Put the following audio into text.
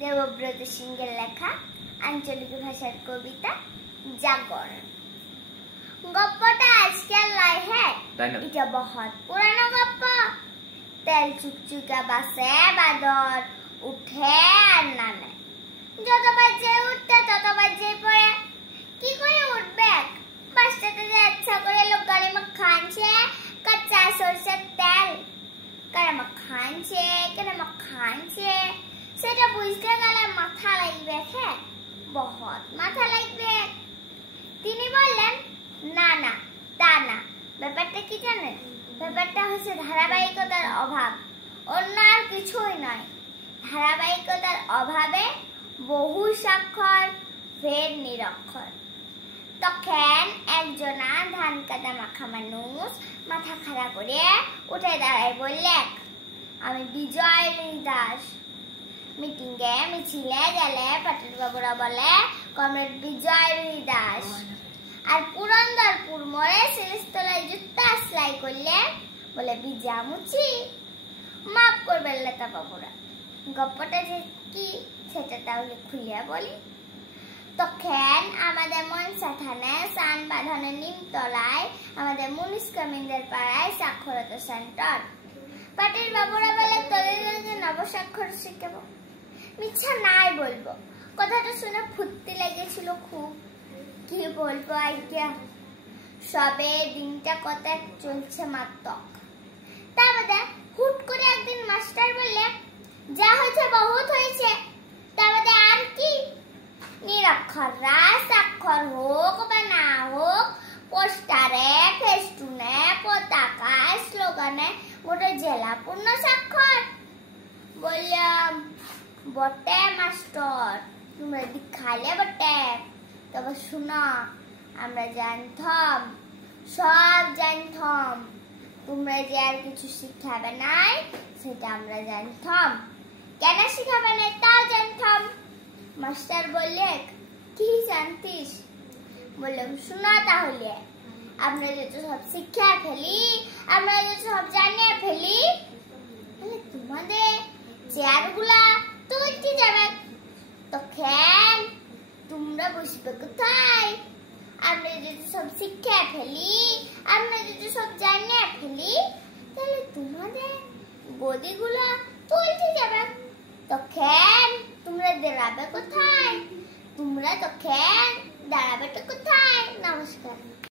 দেবব্রত সিংহের লেখা আঞ্চলিক ভাষার কবিতা জাগরণ। গপ্পটা আজকাল লাই হ্যাঁ, এটা বহুত পুরানো গপ্প। তেল চুকচুকা বাসে বাদর উঠে আর নামে, যত বাজে উঠতে তত বাজে পড়ে। কি করে উঠবে? পাঁচটাতে ইচ্ছা করে লোক গাড়ি খানছে কাঁচা সরষের তেল, কারা খানছে সেটা বুঝতে গেলে মাথা লাগবে, হ্যাঁ বহুত মাথা লাগবে। তিনি বললেন না না তা না, ব্যাপারটা কি জানেন? ব্যাপারটা হচ্ছে ধারাবাহিকতার অভাব, অন্য আর কিছুই নয়। ধারাবাহিকতার অভাবে বহু স্বাক্ষর ফের নিরক্ষর। তখন একজনা ধান কাটা মাখা মানুষ মাথা খারাপ করে উঠে দাঁড়ায় বললে, আমি বিজয় দাস। মিটিংয়ে মিছিলে গেলে পাটেল বাবুরা বলে কমরেড বিজয় দাস। আর পুরন্দরপুর মোড়ে শিরিষতলায় জুতা সেলাই করলে বলে বিজামুচি। মাফ করবেন লতা বাবুরা, গপ্পটা যে কি সেটা তাহলে খুলিয়া বলি। তখন আমাদের মনসা থানায় সান বাঁধানের নিমতলায় আমাদের মুনিশ কামিনদের পাড়ায় সাক্ষরতা সেন্টার। পাটেল বাবুরা বলে তোদেরকে নবস্বাক্ষর শিখাবো। মিথ্যা নাই বলবো, কথাটা শুনে ফুর্তি লেগেছিল খুব। কি বলবো আজ্ঞা, সবে দিনটা কত চলছে মাত্র। তারপরে হুট করে একদিন মাস্টার বললে, যা হয়েছে বহুত হয়েছে, তারপরে আর কি? নিরক্ষররা স্বাক্ষর হোক বা না হোক, পোস্টারে ফেস্টুনে পতাকায় স্লোগানে গোটা জেলা পূর্ণ স্বাক্ষর। বললাম বটে মাস্টার, তোমরা দেখালে বটে, তবে শোনো আমরা জানতাম, সব জানতাম। তোমরা যে আর কিছু শিখাবে নাই সেটা আমরা জানতাম, কেন শিখাবে নাই তাও জানতাম। মাস্টার বললে কি জানতিস? বললাম শোনো তাহলে, আমরা যে সব শিক্ষা ফেলি, আমরা যে সব জানিয়ে ফেলি, তাহলে তোমাদের চেয়ারগুলা তুলতে যাবে, তখন তোমরা বসবে কোথায়? আমরা যদি সব শিক্ষা ফেলি, আমরা যদি সব জানিয়ে ফেলি, তাহলে তোমাদের গদিগুলা তুলতে যাবে, তখন তোমরা দাঁড়াবে কোথায়? তোমরা তখন দাঁড়াবে তো কোথায়? নমস্কার।